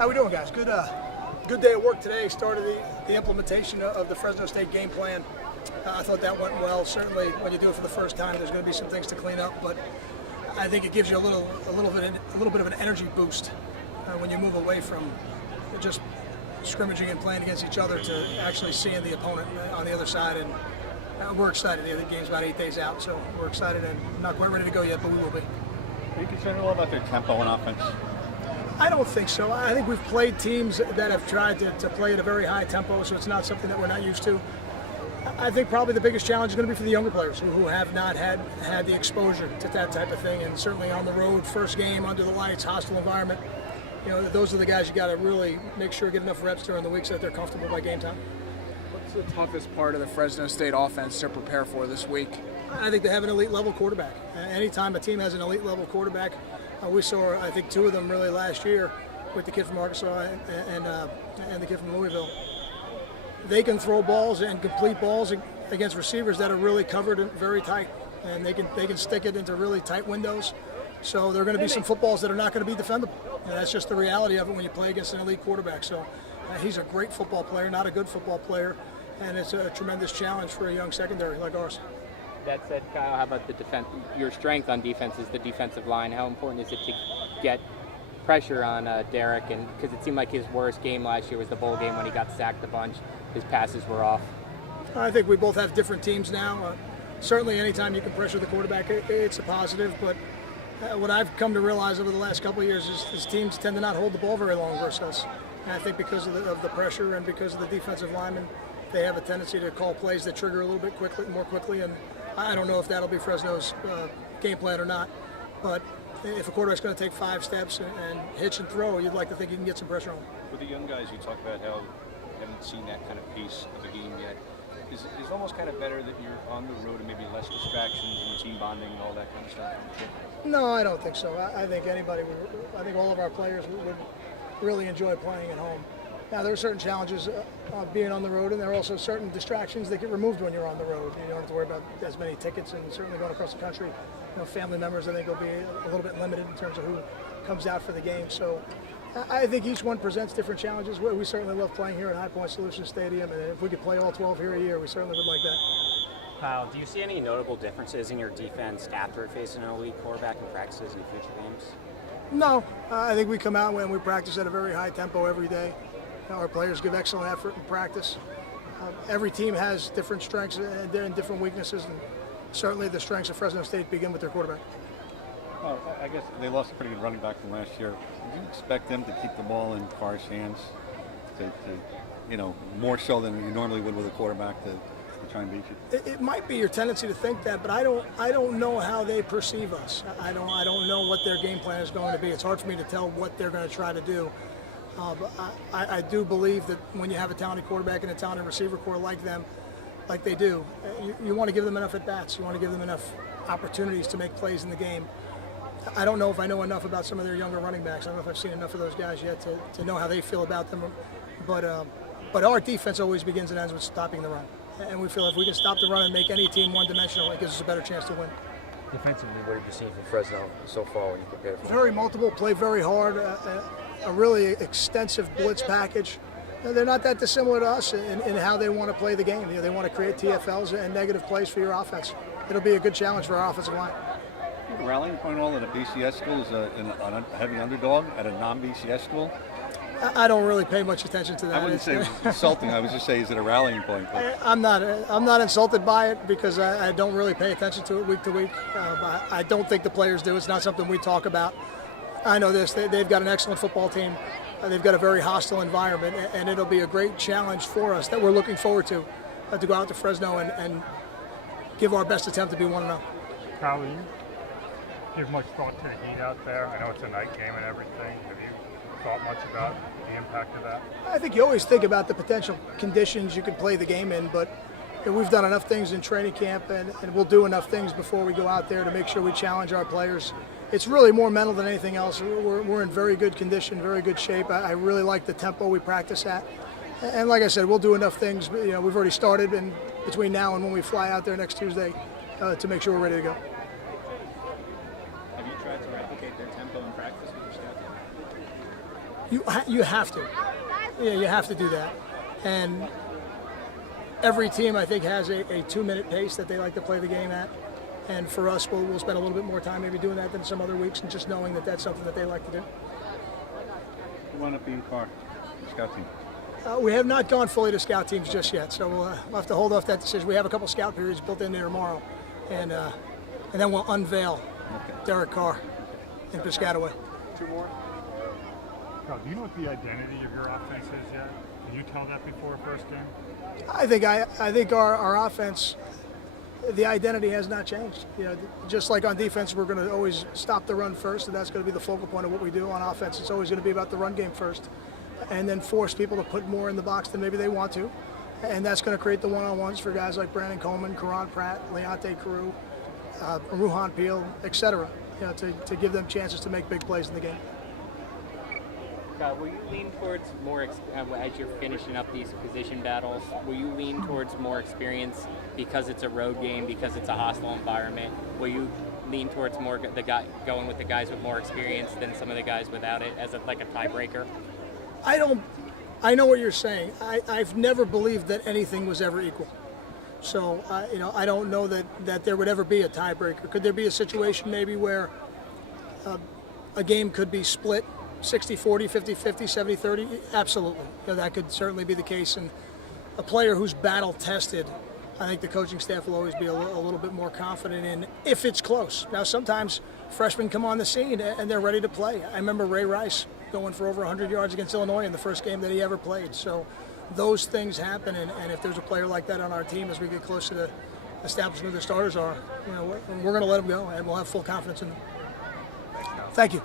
How we doing, guys? Good day at work today. Started the implementation of the Fresno State game plan. I thought that went well. Certainly, when you do it for the first time, there's going to be some things to clean up, but I think it gives you a little bit of an energy boost when you move away from just scrimmaging and playing against each other to actually seeing the opponent on the other side. And we're excited. The game's about 8 days out, so we're excited and not quite ready to go yet, but we will be. Are you concerned at all about their tempo on offense? I don't think so. I think we've played teams that have tried to play at a very high tempo, so it's not something that we're not used to. I think probably the biggest challenge is going to be for the younger players who have not had the exposure to that type of thing, and certainly on the road, first game, under the lights, hostile environment. You know, those are the guys you got to really make sure get enough reps during the week so that they're comfortable by game time. What's the toughest part of the Fresno State offense to prepare for this week? I think they have an elite level quarterback. Anytime a team has an elite level quarterback, we saw, I think, two of them really last year with the kid from Arkansas and the kid from Louisville. They can throw balls and complete balls against receivers that are really covered very tight, and they can stick it into really tight windows. So there are going to be some footballs that are not going to be defendable, and that's just the reality of it when you play against an elite quarterback. So he's a great football player, not a good football player, and it's a tremendous challenge for a young secondary like ours. That said, Kyle, how about the defense? Your strength on defense is the defensive line. How important is it to get pressure on Derek? And because it seemed like his worst game last year was the bowl game when he got sacked a bunch. His passes were off. I think we both have different teams now. Certainly, anytime you can pressure the quarterback, it's a positive. But what I've come to realize over the last couple of years is teams tend to not hold the ball very long versus us. And I think because of the pressure and because of the defensive linemen, they have a tendency to call plays that trigger a little bit more quickly. And I don't know if that'll be Fresno's game plan or not, but if a quarterback's going to take 5 steps and hitch and throw, you'd like to think you can get some pressure on them. With the young guys, you talk about how you haven't seen that kind of pace of a game yet. Is it almost kind of better that you're on the road and maybe less distractions and team bonding and all that kind of stuff? No, I don't think so. I think all of our players would really enjoy playing at home. Now, there are certain challenges being on the road, and there are also certain distractions that get removed when you're on the road. You don't have to worry about as many tickets, and certainly going across the country, family members, I think, will be a little bit limited in terms of who comes out for the game. So I think each one presents different challenges. We certainly love playing here at High Point Solutions Stadium, and if we could play all 12 here a year, we certainly would like that. Kyle, do you see any notable differences in your defense after facing an elite quarterback in practices in future games? No, I think we come out and we practice at a very high tempo every day. Our players give excellent effort in practice. Every team has different strengths and different weaknesses, and certainly the strengths of Fresno State begin with their quarterback. Well, I guess they lost a pretty good running back from last year. Did you expect them to keep the ball in Carr's hands, to more so than you normally would with a quarterback to try and beat you? It might be your tendency to think that, but I don't know how they perceive us. I don't know what their game plan is going to be. It's hard for me to tell what they're going to try to do. But I do believe that when you have a talented quarterback and a talented receiver corps like they do, you want to give them enough at-bats. You want to give them enough opportunities to make plays in the game. I don't know if I know enough about some of their younger running backs. I don't know if I've seen enough of those guys yet to know how they feel about them. But our defense always begins and ends with stopping the run. And we feel if we can stop the run and make any team one-dimensional, it gives us a better chance to win. Defensively, what have you seen from Fresno so far when you prepare for Very multiple, play very hard, a really extensive blitz package. They're not that dissimilar to us in how they want to play the game. They want to create TFLs and negative plays for your offense. It'll be a good challenge for our offensive line. The rallying point all at a BCS school is a heavy underdog at a non-BCS school? I don't really pay much attention to that. I wouldn't say it was insulting. I would just say, is it a rallying point? I'm not insulted by it because I don't really pay attention to it week to week. I don't think the players do. It's not something we talk about. I know this. They've got an excellent football team. They've got a very hostile environment, and it'll be a great challenge for us that we're looking forward to go out to Fresno and give our best attempt to be 1-0. Kyle, you give much thought to the heat out there? I know it's a night game and everything. Have you thought much about the impact of that? I think you always think about the potential conditions you could play the game in, but we've done enough things in training camp, and we'll do enough things before we go out there to make sure we challenge our players. It's really more mental than anything else. We're in very good condition, very good shape. I really like the tempo we practice at. And like I said, we'll do enough things. We've already started in between now and when we fly out there next Tuesday to make sure we're ready to go. Have you tried to replicate their tempo in practice with your scout You have to. Yeah, you have to do that. And every team, I think, has a 2-minute pace that they like to play the game at. And for us, we'll spend a little bit more time maybe doing that than some other weeks, and just knowing that that's something that they like to do. You want to be in car, scout team. We have not gone fully to scout teams just yet, so we'll have to hold off that decision. We have a couple scout periods built in there tomorrow, and then we'll unveil Derek Carr in Piscataway. Two more. Kyle, do you know what the identity of your offense is yet? Can you tell that before first game? I think our offense, the identity has not changed. You know, just like on defense, we're going to always stop the run first, and that's going to be the focal point of what we do. On offense, it's always going to be about the run game first, and then force people to put more in the box than maybe they want to. And that's going to create the one-on-ones for guys like Brandon Coleman, Karan Pratt, Leonte Carew, Ruhan Peel, etc. You know, to give them chances to make big plays in the game. Will you lean towards more, as you're finishing up these position battles, will you lean towards more experience because it's a road game, because it's a hostile environment? Will you lean towards more going with the guys with more experience than some of the guys without it as like a tiebreaker? I know what you're saying. I've never believed that anything was ever equal. So, I don't know that there would ever be a tiebreaker. Could there be a situation maybe where a game could be split 60-40, 50-50, 70-30? Absolutely. That could certainly be the case. And a player who's battle tested, I think the coaching staff will always be a little bit more confident in if it's close. Now, sometimes freshmen come on the scene and they're ready to play. I remember Ray Rice going for over 100 yards against Illinois in the first game that he ever played. So those things happen, and if there's a player like that on our team as we get closer to establishing who the starters are, we're going to let them go, and we'll have full confidence in them. Thank you.